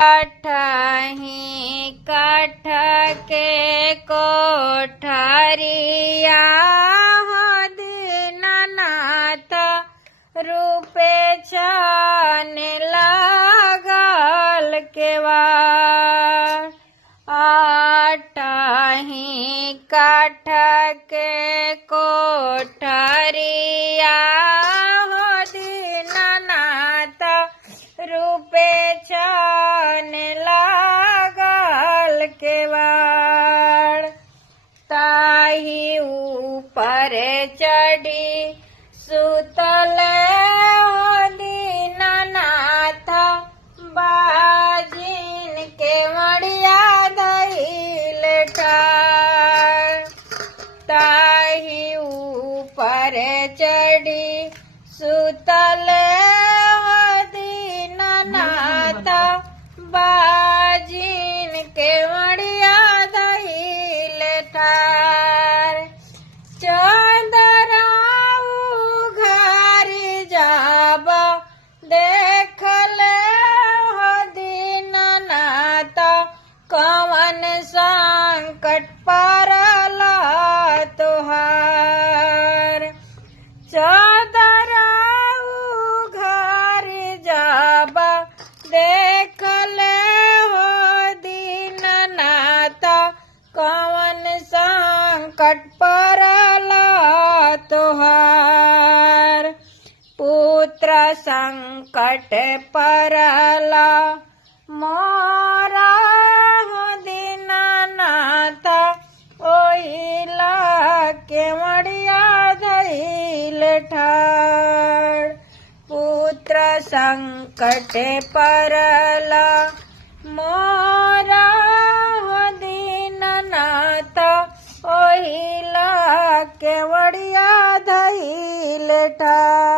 काठही काठ के कोठरिया हो दीनानाथ रूपे छान लागल केवाड़। आठही काठ के कोठरिया हो दीनानाथ रूपे छान लागल केवाड़। ताही ऊपर चढ़ी सुतल हो दीनानाथ बाजिन केवड़िया धइल ठाड़। ताही ऊपर चढ़ी सुतल हो दीनानाथ बाजिन केवड़िया धइल ठाड़। चंदरा उघारी जाब देखल हो दीनानाथ कवन संकट पड़ल तोहार। चदरा उघारी जाब देखल हो दीनानाथ कवन संकट पड़ल तोहार। पुत्र संकट पड़ल मोरा हो दीनानाथ ओहिला केवड़िया धइल ठाड़। पुत्र संकट पड़ल मोरा हो दीनानाथ ओहिला केवड़िया धइल ठाड़।